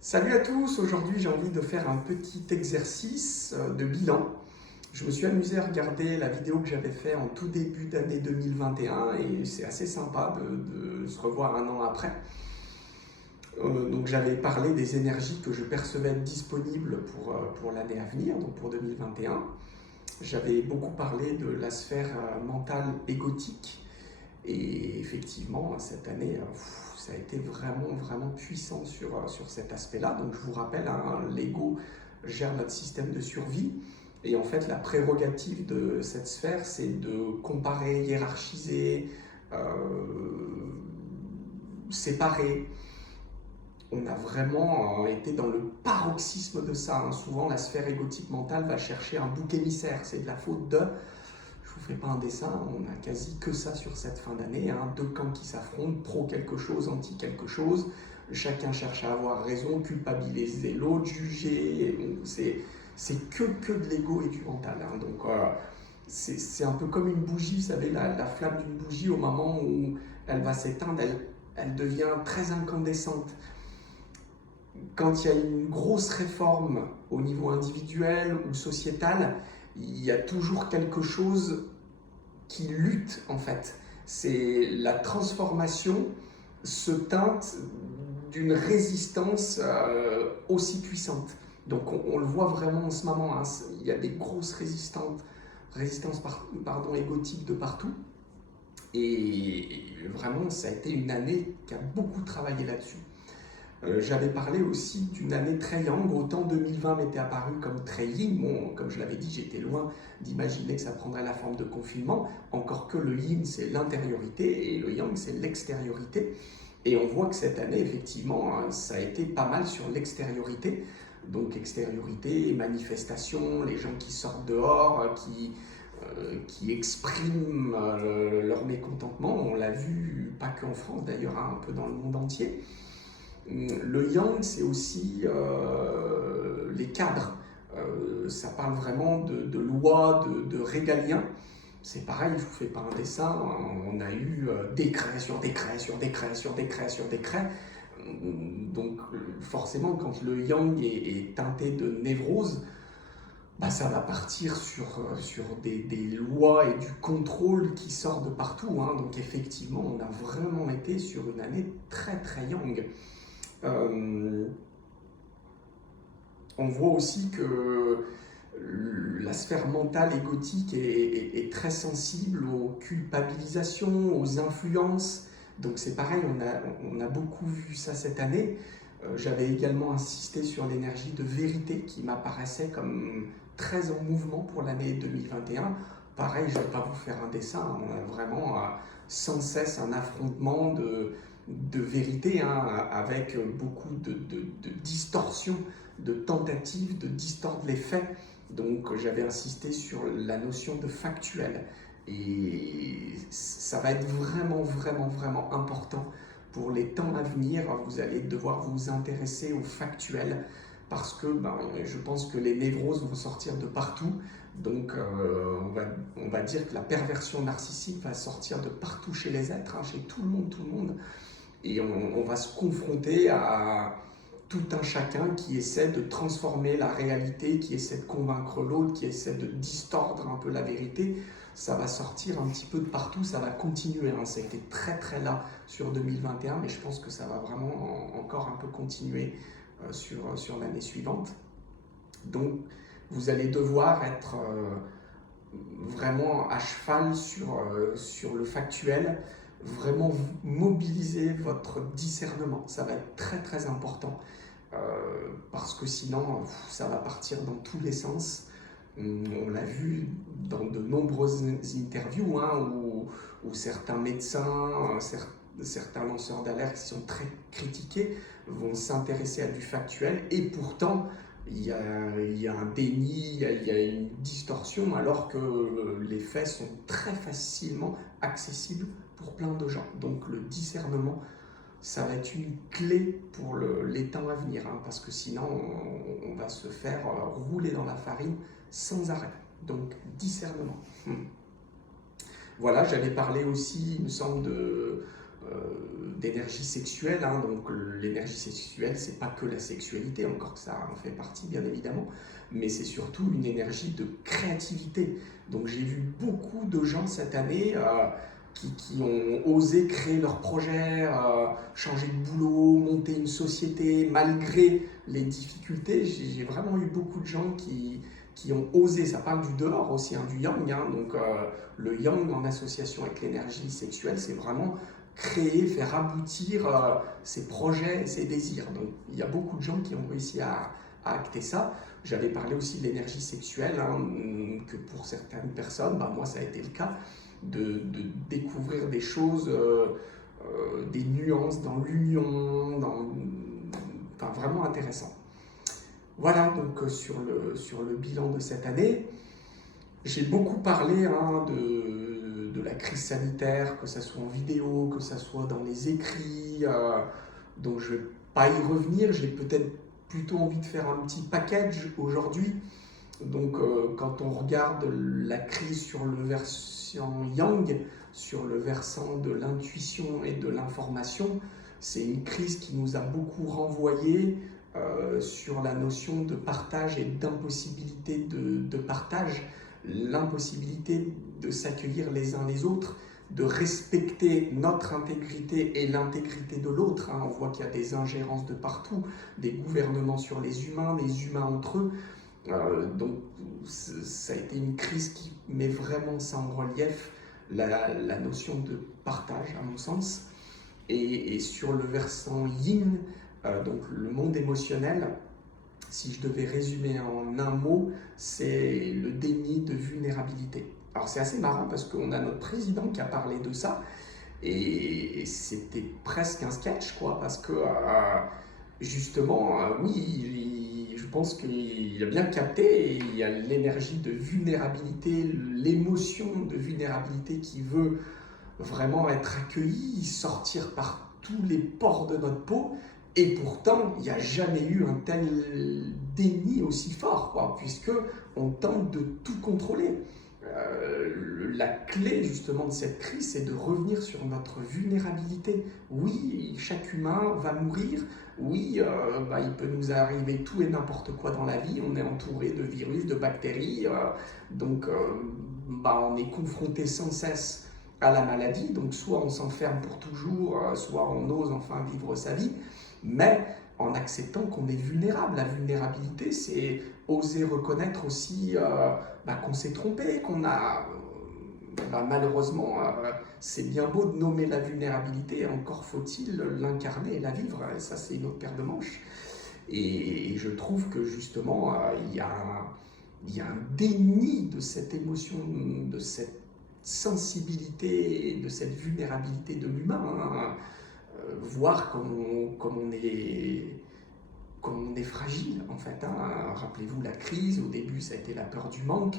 Salut à tous, aujourd'hui j'ai envie de faire un petit exercice de bilan. Je me suis amusé à regarder la vidéo que j'avais fait en tout début d'année 2021 et c'est assez sympa de se revoir un an après. Donc j'avais parlé des énergies que je percevais disponibles pour l'année à venir, donc pour 2021. J'avais beaucoup parlé de la sphère mentale égotique et effectivement cette année ça a été vraiment puissant sur cet aspect-là. Donc je vous rappelle, hein, l'ego gère notre système de survie et en fait la prérogative de cette sphère c'est de comparer, hiérarchiser, séparer. On a vraiment été dans le paroxysme de ça, hein. Souvent la sphère égotique mentale va chercher un bouc émissaire, c'est de la faute de... Je vous fais pas un dessin, on a quasi que ça sur cette fin d'année, hein. Deux camps qui s'affrontent, pro quelque chose, anti quelque chose. Chacun cherche à avoir raison, culpabiliser l'autre, juger. C'est que de l'ego et du mental, hein. Donc c'est un peu comme une bougie, vous savez, la flamme d'une bougie, au moment où elle va s'éteindre, elle devient très incandescente. Quand il y a une grosse réforme au niveau individuel ou sociétal, il y a toujours quelque chose qui lutte en fait. C'est la transformation se teinte d'une résistance aussi puissante. Donc on le voit vraiment en ce moment, hein. Il y a des grosses résistances égotiques de partout. Et vraiment, ça a été une année qui a beaucoup travaillé là-dessus. J'avais parlé aussi d'une année très yang, autant 2020 m'était apparu comme très yin. Bon, comme je l'avais dit, j'étais loin d'imaginer que ça prendrait la forme de confinement, encore que le yin c'est l'intériorité et le yang c'est l'extériorité. Et on voit que cette année, effectivement, ça a été pas mal sur l'extériorité. Donc extériorité, manifestation, les gens qui sortent dehors, qui expriment leur mécontentement. On l'a vu, pas qu'en France d'ailleurs, hein, un peu dans le monde entier. Le yang, c'est aussi les cadres. Ça parle vraiment de loi, de régalien. C'est pareil, je ne vous fais pas un dessin, on a eu décret sur décret sur décret sur décret sur décret. Donc forcément, quand le yang est teinté de névrose, bah, ça va partir sur des lois et du contrôle qui sort de partout, hein. Donc effectivement, on a vraiment été sur une année très yang. Euh, on voit aussi que la sphère mentale égotique est très sensible aux culpabilisations, aux influences. Donc c'est pareil, on a beaucoup vu ça cette année. J'avais également insisté sur l'énergie de vérité qui m'apparaissait comme très en mouvement pour l'année 2021. Pareil, je ne vais pas vous faire un dessin, on a vraiment sans cesse un affrontement de vérité, hein, avec beaucoup de distorsions, de tentatives de distordre les faits. Donc j'avais insisté sur la notion de factuel. Et ça va être vraiment important pour les temps à venir. Vous allez devoir vous intéresser au factuel parce que je pense que les névroses vont sortir de partout. Donc on va dire que la perversion narcissique va sortir de partout chez les êtres, hein, chez tout le monde. Et on va se confronter à tout un chacun qui essaie de transformer la réalité, qui essaie de convaincre l'autre, qui essaie de distordre un peu la vérité. Ça va sortir un petit peu de partout, ça va continuer, hein. Ça a été très là sur 2021, mais je pense que ça va vraiment encore un peu continuer sur l'année suivante. Donc vous allez devoir être vraiment à cheval sur le factuel, vraiment mobiliser votre discernement. Ça va être très important. Parce que sinon ça va partir dans tous les sens. On l'a vu dans de nombreuses interviews, hein, où certains médecins, certains lanceurs d'alerte qui sont très critiqués vont s'intéresser à du factuel et pourtant il y a un déni, il y a une distorsion alors que les faits sont très facilement accessibles pour plein de gens. Donc le discernement, ça va être une clé pour les temps à venir, hein, parce que sinon on va se faire rouler dans la farine sans arrêt. Donc discernement. Voilà, j'avais parlé aussi, il me semble, d'énergie sexuelle, hein. Donc l'énergie sexuelle, c'est pas que la sexualité, encore que ça en fait partie bien évidemment, mais c'est surtout une énergie de créativité. Donc j'ai vu beaucoup de gens cette année qui ont osé créer leur projet, changer de boulot, monter une société malgré les difficultés. J'ai vraiment eu beaucoup de gens qui ont osé. Ça parle du dehors aussi, hein, du yang, hein. Donc le yang en association avec l'énergie sexuelle, c'est vraiment créer, faire aboutir ses projets, ses désirs. Donc il y a beaucoup de gens qui ont réussi à acter ça. J'avais parlé aussi de l'énergie sexuelle, hein, que pour certaines personnes, moi ça a été le cas, de découvrir des choses, des nuances dans l'union, enfin vraiment intéressant. Voilà donc sur le bilan de cette année. J'ai beaucoup parlé, hein, de la crise sanitaire, que ce soit en vidéo, que ce soit dans les écrits, donc je ne vais pas y revenir. J'ai peut-être plutôt envie de faire un petit package aujourd'hui. Donc quand on regarde la crise sur le versant yang, sur le versant de l'intuition et de l'information, c'est une crise qui nous a beaucoup renvoyé sur la notion de partage et d'impossibilité de partage, l'impossibilité de s'accueillir les uns les autres, de respecter notre intégrité et l'intégrité de l'autre, hein. On voit qu'il y a des ingérences de partout, des gouvernements sur les humains entre eux. Donc ça a été une crise qui met vraiment ça en relief, la notion de partage à mon sens. Et sur le versant yin, donc le monde émotionnel, si je devais résumer en un mot, c'est le déni de vulnérabilité. Alors c'est assez marrant parce qu'on a notre président qui a parlé de ça, et c'était presque un sketch, quoi, parce que justement, oui, je pense qu'il a bien capté, et il y a l'énergie de vulnérabilité, l'émotion de vulnérabilité qui veut vraiment être accueillie, sortir par tous les pores de notre peau. Et pourtant, il n'y a jamais eu un tel déni aussi fort, quoi, puisque on tente de tout contrôler. La clé justement de cette crise, c'est de revenir sur notre vulnérabilité. Oui, chaque humain va mourir. Oui, il peut nous arriver tout et n'importe quoi dans la vie. On est entouré de virus, de bactéries. Donc, on est confronté sans cesse à la maladie. Donc, soit on s'enferme pour toujours, soit on ose enfin vivre sa vie. Mais en acceptant qu'on est vulnérable. La vulnérabilité, c'est oser reconnaître aussi qu'on s'est trompé, qu'on a... malheureusement, c'est bien beau de nommer la vulnérabilité, encore faut-il l'incarner et la vivre. Et ça, c'est une autre paire de manches. Et je trouve que justement, il y a un déni de cette émotion, de cette sensibilité, de cette vulnérabilité de l'humain, hein. Voir comme on est fragile en fait, hein. Rappelez-vous la crise, au début ça a été la peur du manque,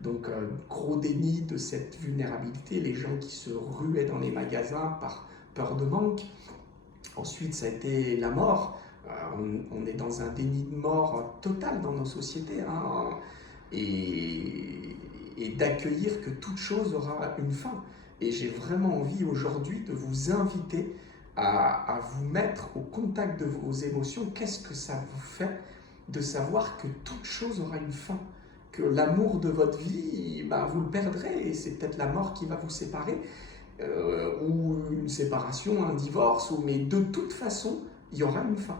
donc gros déni de cette vulnérabilité, les gens qui se ruaient dans les magasins par peur de manque. Ensuite ça a été la mort, on est dans un déni de mort total dans nos sociétés, hein. Et d'accueillir que toute chose aura une fin. Et j'ai vraiment envie aujourd'hui de vous inviter à vous mettre au contact de vos émotions. Qu'est-ce que ça vous fait de savoir que toute chose aura une fin, que l'amour de votre vie, vous le perdrez et c'est peut-être la mort qui va vous séparer, ou une séparation, un divorce, mais de toute façon, il y aura une fin.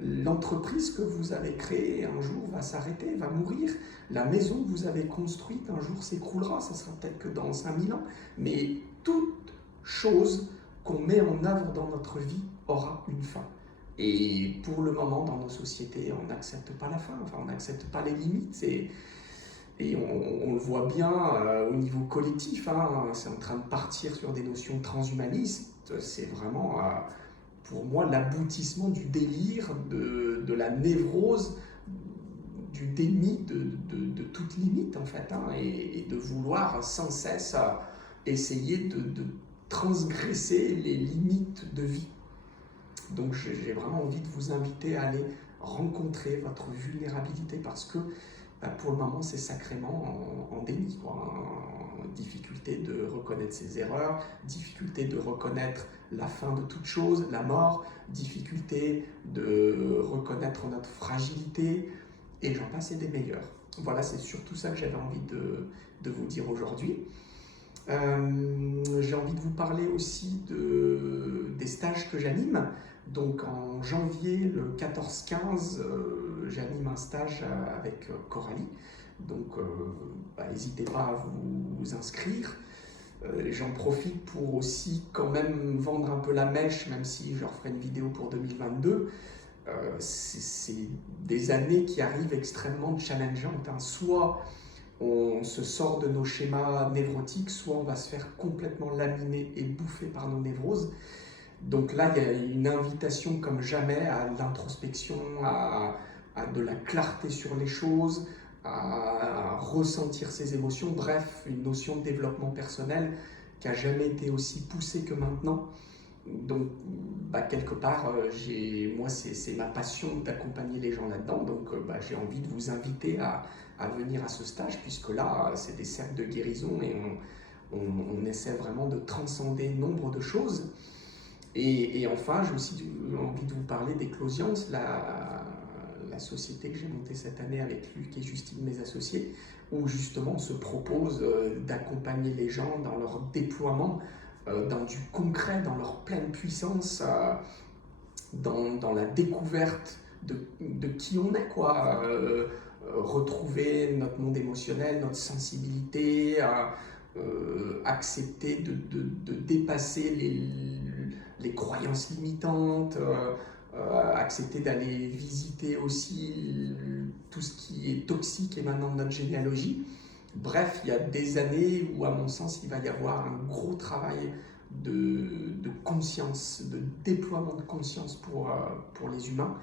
L'entreprise que vous avez créée un jour va s'arrêter, va mourir. La maison que vous avez construite un jour s'écroulera, ça sera peut-être que dans 5000 ans, mais toute chose qu'on met en œuvre dans notre vie aura une fin. Et pour le moment, dans nos sociétés, on n'accepte pas la fin, on n'accepte pas les limites. Et on le voit bien au niveau collectif, hein, c'est en train de partir sur des notions transhumanistes. C'est vraiment, pour moi, l'aboutissement du délire, de la névrose, du déni de toute limite, en fait, hein, et de vouloir sans cesse essayer de transgresser les limites de vie. Donc j'ai vraiment envie de vous inviter à aller rencontrer votre vulnérabilité, parce que pour le moment, c'est sacrément en déni, quoi. Difficulté de reconnaître ses erreurs, difficulté de reconnaître la fin de toute chose, la mort, difficulté de reconnaître notre fragilité, et j'en passe et des meilleurs. Voilà, c'est surtout ça que j'avais envie de vous dire aujourd'hui. J'ai envie de vous parler aussi des stages que j'anime. Donc en janvier, le 14-15, j'anime un stage avec Coralie. Donc n'hésitez pas à vous inscrire. J'en profite pour aussi quand même vendre un peu la mèche, même si je referai une vidéo pour 2022. C'est des années qui arrivent extrêmement challengeantes, hein. Soit on se sort de nos schémas névrotiques, soit on va se faire complètement laminer et bouffer par nos névroses. Donc là, il y a une invitation comme jamais à l'introspection, à de la clarté sur les choses, à ressentir ses émotions, bref, une notion de développement personnel qui n'a jamais été aussi poussée que maintenant. Donc, quelque part, moi, c'est ma passion d'accompagner les gens là-dedans. Donc, j'ai envie de vous inviter à venir à ce stage, puisque là, c'est des cercles de guérison et on essaie vraiment de transcender nombre de choses. Et enfin, j'ai aussi envie de vous parler d'Eclosiance, la société que j'ai montée cette année avec Luc et Justine, mes associés, où justement on se propose d'accompagner les gens dans leur déploiement, dans du concret, dans leur pleine puissance, dans la découverte de qui on est, quoi. Retrouver notre monde émotionnel, notre sensibilité, accepter de dépasser les croyances limitantes, accepter d'aller visiter aussi tout ce qui est toxique émanant de notre généalogie. Bref, il y a des années où, à mon sens, il va y avoir un gros travail de conscience, de déploiement de conscience pour les humains,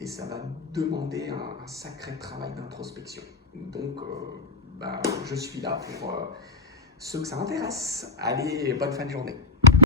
et ça va demander un sacré travail d'introspection. Donc, je suis là pour ceux que ça intéresse. Allez, bonne fin de journée.